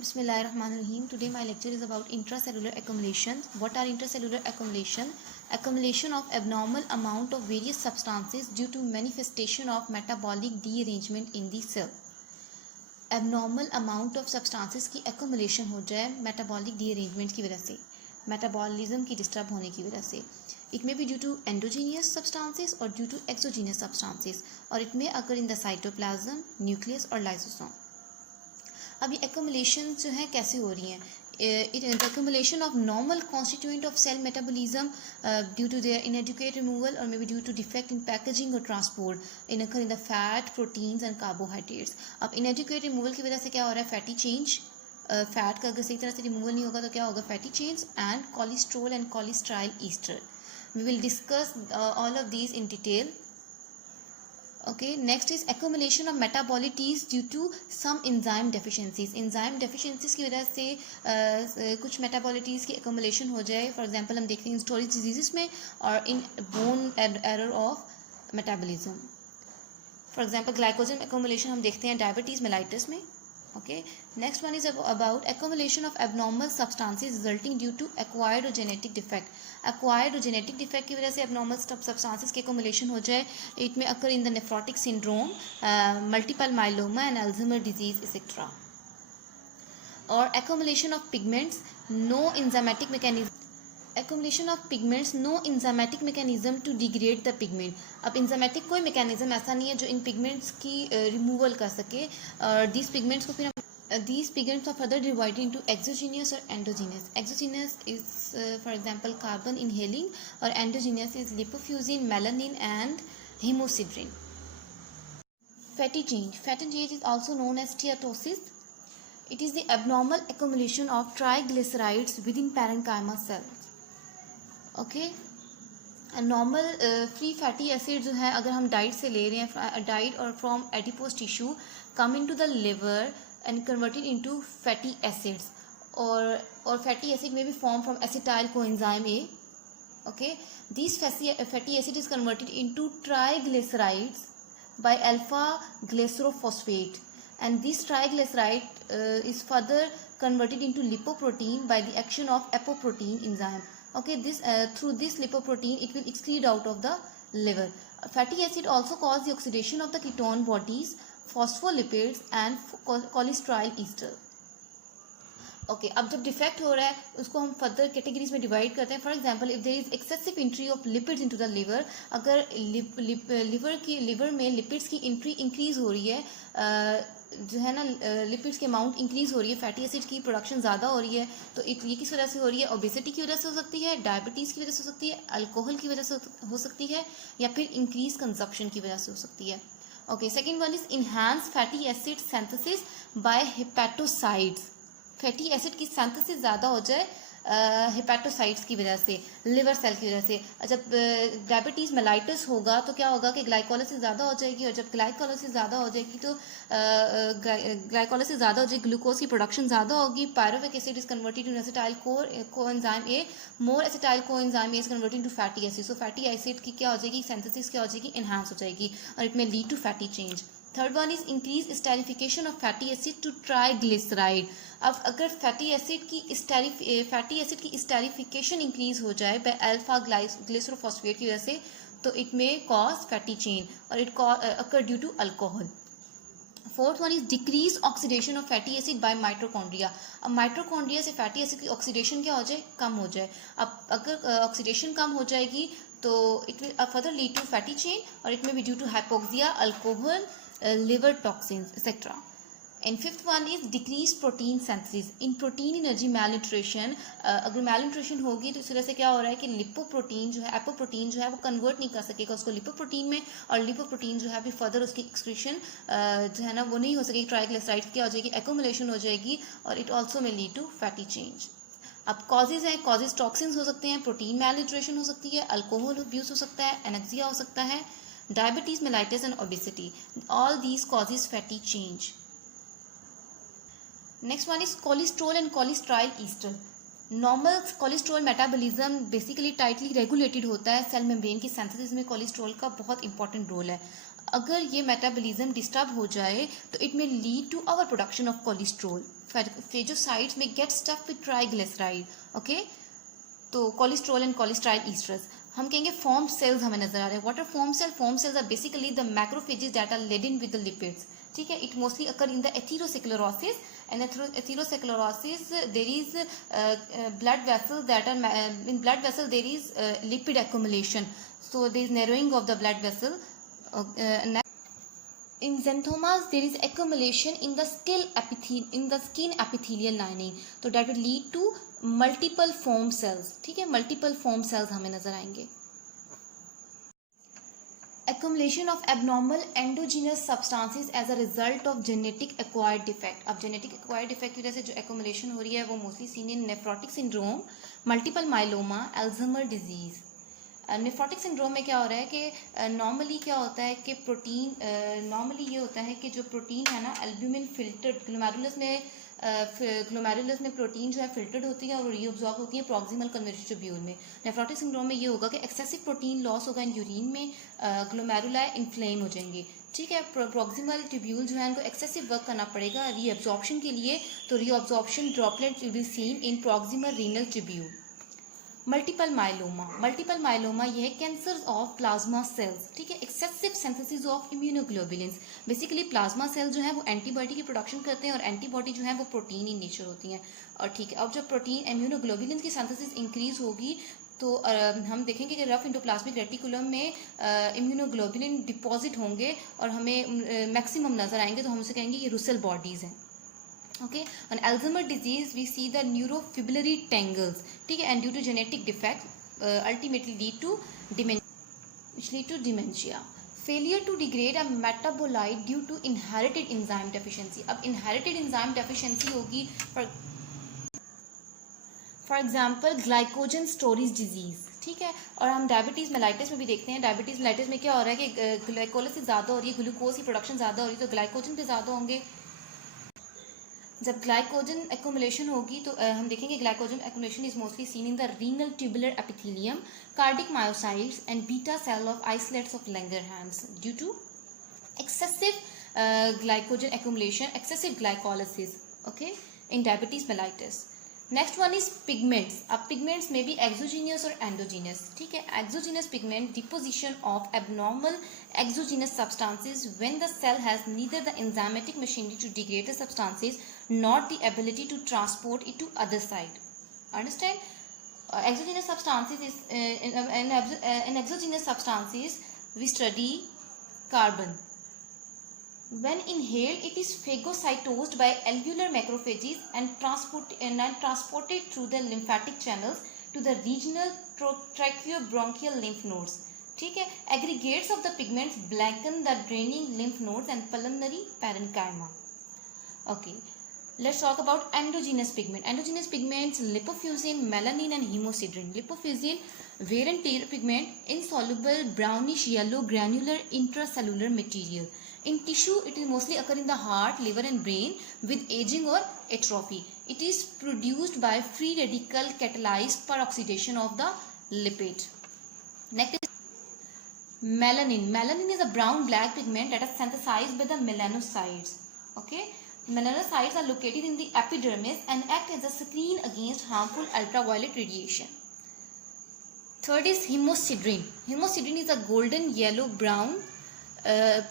Bismillahirrahmanirrahim. Today my lecture is about intracellular accumulation. What are intracellular accumulation? Accumulation of abnormal amount of various substances due to manifestation of metabolic dearrangement in the cell. Abnormal amount of substances की accumulation हो जाए metabolic dearrangement की वजह से, metabolism की disturb होने की वजह से. It may be due to endogenous substances or due to exogenous substances, or it may occur in the cytoplasm, nucleus or lysosome. अब ये एक्यूमुलेशन जो है कैसे हो रही हैं? Accumulation of normal constituent of cell metabolism due to their inadequate removal or maybe due to defect in packaging or transport occur in the fat, proteins and carbohydrates. अब inadequate removal की वजह से क्या हो रहा है? Fatty change. फैट का अगर सही तरह से रिमूवल नहीं होगा तो क्या होगा? Fatty change and cholesterol and cholesteryl ester. We will discuss all of these in detail. Okay, next is accumulation of metabolites due to some enzyme deficiencies. Enzyme deficiencies की वजह से कुछ metabolites की accumulation हो जाए. For example हम देखते हैं storage diseases में और in bone error of metabolism. For example glycogen accumulation हम देखते हैं diabetes mellitus में. Okay, next one is about accumulation of abnormal substances resulting due to acquired or genetic defect. Acquired or genetic defect की वजह से abnormal substances की accumulation हो जाए. It may occur in the nephrotic syndrome, multiple myeloma and Alzheimer's disease, etc. Or accumulation of pigments, no enzymatic mechanism. Accumulation of pigments, no enzymatic mechanism to degrade the pigment. अब enzymatic कोई mechanism ऐसा नहीं है जो इन pigments की removal कर सके. These pigments को फिर these pigments are further divided into exogenous or endogenous. Exogenous is for example carbon inhaling, or endogenous is lipofuscin, melanin and hemosiderin. Fatty change. Fatty change is also known as steatosis. It is the abnormal accumulation of triglycerides within parenchyma cells. Okay, normal free fatty acid जो है अगर हम diet से ले रहे हैं, diet और from adipose tissue come into the liver and converted into fatty acids, और फैटी एसिड में भी form from acetyl coenzyme A. Okay, this fatty acid is converted into triglycerides by alpha glycerophosphate, and this triglyceride is further converted into lipoprotein by the action of apoprotein enzyme. Okay, through this lipoprotein it will excrete out of the liver. Fatty acid also cause the oxidation of the ketone bodies, phospholipids and cholesterol ester. Okay, अब जब defect हो रहा है उसको हम further categories में divide करते हैं. For example if there is excessive entry of lipids into the liver, अगर लिवर में लिपिड्स की एंट्री इंक्रीज हो रही है, जो है ना, लिपिड्स के अमाउंट इंक्रीज हो रही है, फैटी एसिड की प्रोडक्शन ज़्यादा हो रही है, तो ये किस वजह से हो रही है? ओबेसिटी की वजह से हो सकती है, डायबिटीज़ की वजह से हो सकती है, अल्कोहल की वजह से हो सकती है, या फिर इंक्रीज कंजप्शन की वजह से हो सकती है. Okay, second one is enhance fatty acid synthesis by hepatocytes. Fatty acid की सिंथेसिस ज़्यादा हो जाए हेपेटोसाइट्स की वजह से, लिवर सेल की वजह से. जब डायबिटीज़ मेलाइटिस होगा तो क्या होगा कि ग्लाइकोलाइसिस ज़्यादा हो जाएगी, और जब ग्लाइकोलाइसिस ज़्यादा हो जाएगी तो ग्लाइकोलाइसिस ज़्यादा हो जाएगी, ग्लूकोज की प्रोडक्शन ज़्यादा होगी. Pyruvic acid is converted to acetyl coenzyme A, more acetyl coenzyme A is converted to fatty acid. So fatty acid की क्या हो जाएगी? सिंथेसिस क्या हो जाएगी? एनहांस हो जाएगी, और it may lead to fatty change. Third one is increase esterification of fatty acid to triglyceride. अब अगर फैटी एसिड की स्टेरिफिकेशन इंक्रीज हो जाए बाय अल्फा ग्लिसरोफॉस्फेट की वजह से, तो it may cause fatty chain, और it occur due to alcohol. Fourth one is decrease oxidation of fatty acid by mitochondria. अब माइटोकॉन्ड्रिया से फैटी एसिड की ऑक्सीडेशन क्या हो जाए? कम हो जाए. अब अगर ऑक्सीडेशन कम हो जाएगी तो it will further lead to fatty chain, और it may be due to hypoxia, alcohol, liver toxins, etc. And fifth one is decreased protein synthesis. In protein energy malnutrition, अगर malnutrition होगी तो इस वजह से क्या हो रहा है कि लिपोप्रोटीन जो है, एपोप्रोटीन जो है वो कन्वर्ट नहीं कर सकेगा उसको लिपोप्रोटीन में, और लिपोप्रोटीन जो है फिर फर्दर उसकी एक्सक्रीशन जो है ना वो नहीं हो सकेगी. ट्राइग्लिसराइड क्या हो जाएगी? एक्यूमुलेशन हो जाएगी, और इट ऑल्सो में लीड टू फैटी चेंज. अब कॉजेज हैं, कॉजेज टॉक्सिन्स हो सकते हैं, प्रोटीन मैलन्यूट्रिशन हो सकती है, अल्कोहल अब्यूज हो सकता है, एनेक्सिया हो सकता है, diabetes mellitus and obesity. All these causes fatty change. Next one is cholesterol and cholesterol ester. Normal cholesterol metabolism basically tightly regulated होता है. सेल मेम्ब्रेन की सिंथेसिस में कोलेस्ट्रॉल का बहुत इंपॉर्टेंट रोल है. अगर ये मेटाबॉलिज्म डिस्टर्ब हो जाए तो it may lead to overproduction of cholesterol, phagocytes में get stuck with triglyceride, okay. तो कोलेस्ट्रॉल एंड कोलेस्ट्राइल ईस्टर्स, हम कहेंगे फॉर्म सेल्स हमें नजर आ रहे हैं। What are foam cell? Foam cells are basically the macrophages that are laden with the lipids, ठीक है। It mostly occur in the atherosclerosis, and atherosclerosis there is blood vessels that are in blood vessel there is lipid accumulation, so there is narrowing of the blood vessel. In xanthomas there is accumulation in the skin epithelial lining, so that will lead to multiple form cells, ठीक है। multiple form cells हमें नजर आएंगे। accumulation of abnormal endogenous substances as a result of genetic acquired defect। अब genetic acquired defect की वजह से जो accumulation हो रही है वो mostly seen in nephrotic syndrome, multiple myeloma, Alzheimer disease। Nephrotic syndrome में क्या हो रहा है कि नॉर्मली क्या होता है कि प्रोटीन नॉर्मली ये होता है कि जो प्रोटीन है ना एल्ब्यूमिन फिल्टर्ड ग्लोमेरुलस में प्रोटीन जो है फिल्टर्ड होती है और रीअब्जॉर्ब होती है प्रॉक्सिमल कन्वर्जेंस ट्यूब्यूल में। नेफ्रोटिक सिंड्रोम में ये होगा कि एक्सेसिव प्रोटीन लॉस होगा इन यूरिन में, ग्लोमेरुला इन्फ्लेम हो जाएंगे, ठीक है। प्रॉक्सिमल ट्यूब्यूल जो है उनको एक्सेसिव वर्क करना पड़ेगा रीअब्जॉर्प्शन के लिए, तो reabsorption droplet will be seen in proximal renal tubule. Multiple myeloma ये है कैंसर ऑफ प्लाज्मा सेल्स, ठीक है। Excessive synthesis of immunoglobulins, basically plasma cell जो है वो एंटीबॉडी की प्रोडक्शन करते हैं और एंटीबॉडी जो है वो प्रोटीन इन नेचर होती हैं, और ठीक है। अब जब प्रोटीन इम्यूनोग्लोबुलिन्स की सिंथेसिस इंक्रीज होगी तो हम देखेंगे कि रफ इंडोप्लाज्मिक रेटिकुलम में इम्यूनोग्लोबुलिन डिपॉजिट होंगे और हमें मैक्सिमम नजर आएंगे, तो हम उसे कहेंगे ये रुसेल बॉडीज हैं, okay। on Alzheimer disease we see the neurofibrillary tangles, ठीक है, and due to genetic defect ultimately lead to dementia। failure to degrade a metabolite due to inherited enzyme deficiency। अब inherited enzyme deficiency होगी for example glycogen storage disease, ठीक है। और हम diabetes mellitus में भी देखते हैं, डायबिटीज़ मेलाइटिस में क्या हो रहा है कि ग्लाइकोलिसिस ज़्यादा हो रही है, ग्लूकोज की प्रोडक्शन ज़्यादा हो रही है, तो ग्लाइकोजन पे ज़्यादा होंगे। जब ग्लाइकोजन एक्यूमुलेशन होगी तो हम देखेंगे glycogen accumulation is mostly seen in the renal tubular epithelium, cardiac myocytes and beta cell of isolates of Langerhans due to excessive glycogen accumulation, excessive glycolysis, okay, in diabetes mellitus। Next one is pigments. अब pigments में भी exogenous और endogenous, ठीक है। Exogenous pigment deposition of abnormal exogenous substances when the cell has neither the enzymatic machinery to degrade the substances nor the ability to transport it to other side. Understand? Exogenous substances is in exogenous substances we study carbon. When inhaled, it is phagocytosed by alveolar macrophages and transported through the lymphatic channels to the regional tracheobronchial lymph nodes. ठीक है। Aggregates of the pigments blacken the draining lymph nodes and pulmonary parenchyma. Okay, let's talk about endogenous pigment. Endogenous pigments lipofuscin, melanin and hemosiderin. Lipofuscin, wear and tear pigment, insoluble brownish yellow granular intracellular material. In tissue, it is mostly occur in the heart, liver and brain with aging or atrophy. It is produced by free radical catalyzed peroxidation of the lipid. Next is melanin. Melanin is a brown black pigment that is synthesized by the melanocytes. Okay, melanocytes are located in the epidermis and act as a screen against harmful ultraviolet radiation. Third is hemosiderin. Hemosiderin is a golden yellow brown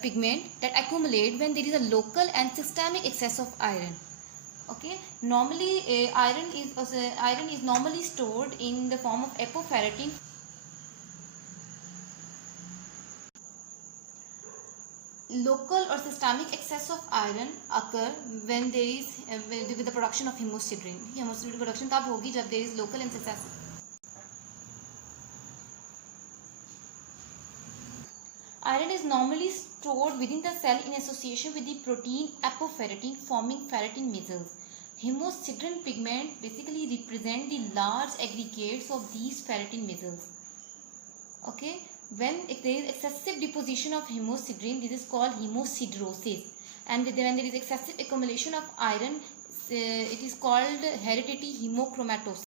pigment that accumulate when there is a local and systemic excess of iron. Okay, normally iron is normally stored in the form of apoferritin. Local or systemic excess of iron occur when there is with the production of hemosiderin. Hemosiderin production तब होगी जब there is local and excessive. Iron is normally stored within the cell in association with the protein apoferritin, forming ferritin micelles. Hemosiderin pigment basically represent the large aggregates of these ferritin micelles. Okay. If there is excessive deposition of hemosiderin, this is called hemosiderosis, and when there is excessive accumulation of iron, it is called hereditary hemochromatosis.